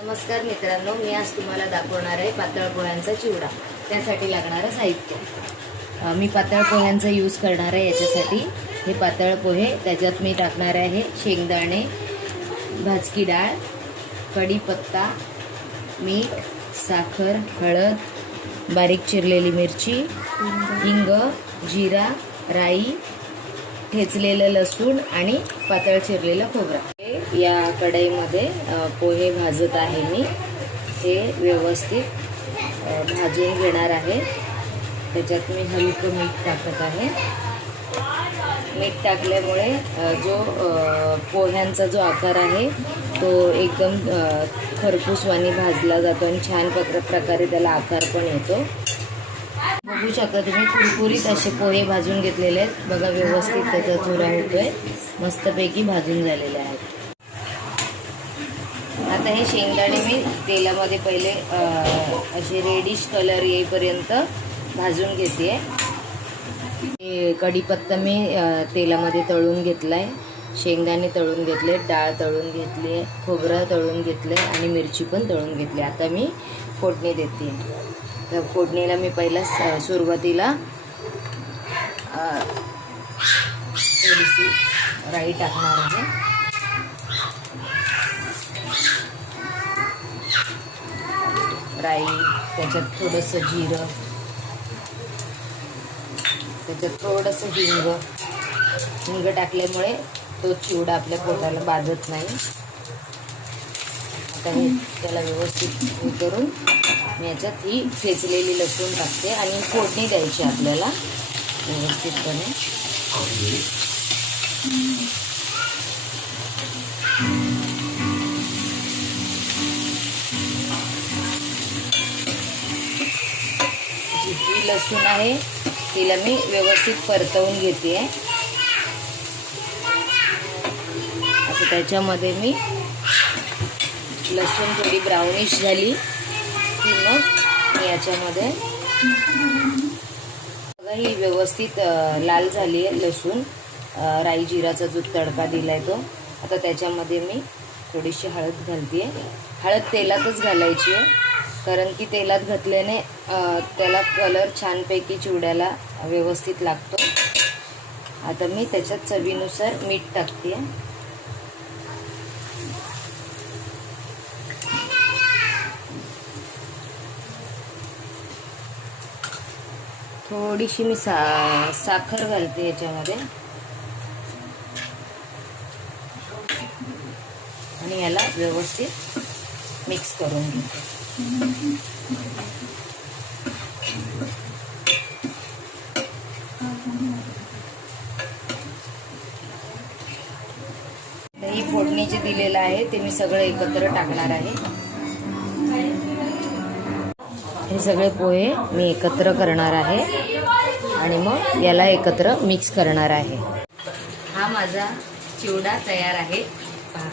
नमस्कार मित्रांनो, मी आज तुम्हाला दाखवणार आहे पातळ पोह्यांचा चिवडा. त्यासाठी लागणारं साहित्य मी पातळ पोह्यांचा यूज करणार आहे. याच्यासाठी हे पातळ पोहे, त्याच्यात मी टाकणार आहे शेंगदाणे, भाजकी डाळ, कढीपत्ता, मीठ, साखर, हळद, बारीक चिरलेली मिरची, हिंग, जिरा, राई, ठेचलेलं लसूण आणि पातळ चिरलेलं खोबरं. या कढईमध्ये पोहे भाजत आहे. मी हे व्यवस्थित भाजून घेणार आहे. त्याच्यात मी हलकं मीठ टाकत आहे. मीठ टाकल्यामुळे जो पोह्यांचा जो आकार आहे तो एकदम खरपूसवानी भाजला जातो आणि छान प्रकारे त्याला आकार पण येतो. बघू शकता तुम्ही, कुरकुरीत असे पोहे भाजून घेतलेले आहेत. बघा, व्यवस्थित त्याचा चुरा होतोय, मस्तपैकी भाजून झालेले आहेत. आता हे शेंगदाणे मी तेलामध्ये पहिले असे रेडिश कलर येईपर्यंत भाजून घेते. कढीपत्ता मी तेलामध्ये तळून घेतलाय, शेंगदाणे तळून घेतले, डाळ तळून घेतली, खोबरं तळून घेतले आणि मिरची पण तळून घेतली. आता मी फोडणी देते. तर फोडणीला मी पहिला सुरुवातीला थोडीशी राई टाकणार आहे. राई, त्याच्यात थोडंसं जिरं, त्याच्यात थोडंसं हिंग टाकल्यामुळे तो चिवडा आपल्या पोटाला बाधत नाही. आता हे त्याला व्यवस्थित हे करून मी याच्यात ही ठेचलेली लसूण टाकते आणि फोडणी द्यायची आपल्याला व्यवस्थितपणे. जी लसूण आहे तिला मी व्यवस्थित परतवून घेते. आता त्याच्यामध्ये मी लसूण थोडी ब्राउनिश झाली की मग याच्यामध्ये ही व्यवस्थित लाल झाली आहे लसूण. राई जिराचा जो तडका दिलाय तो. आता त्याच्यामध्ये मी थोडीशी हळद घालते. हळद तेलातच घालायची आहे, कारण की तेलात घातल्याने त्याला कलर छानपैकी चिवड्याला व्यवस्थित लागतो. आता मी त्याच्यात चवीनुसार मीठ टाकते. थोडीशी मी साखर घालते याच्यामध्ये आणि याला व्यवस्थित मिक्स करून घेते. ही फोडणी जे दिलेलं आहे ते मी सगळं एकत्र टाकणार आहे. हे सगळे पोहे मी एकत्र करणार आहे आणि मग याला एकत्र मिक्स करणार आहे. हा माझा चिवडा तयार आहे. पहा.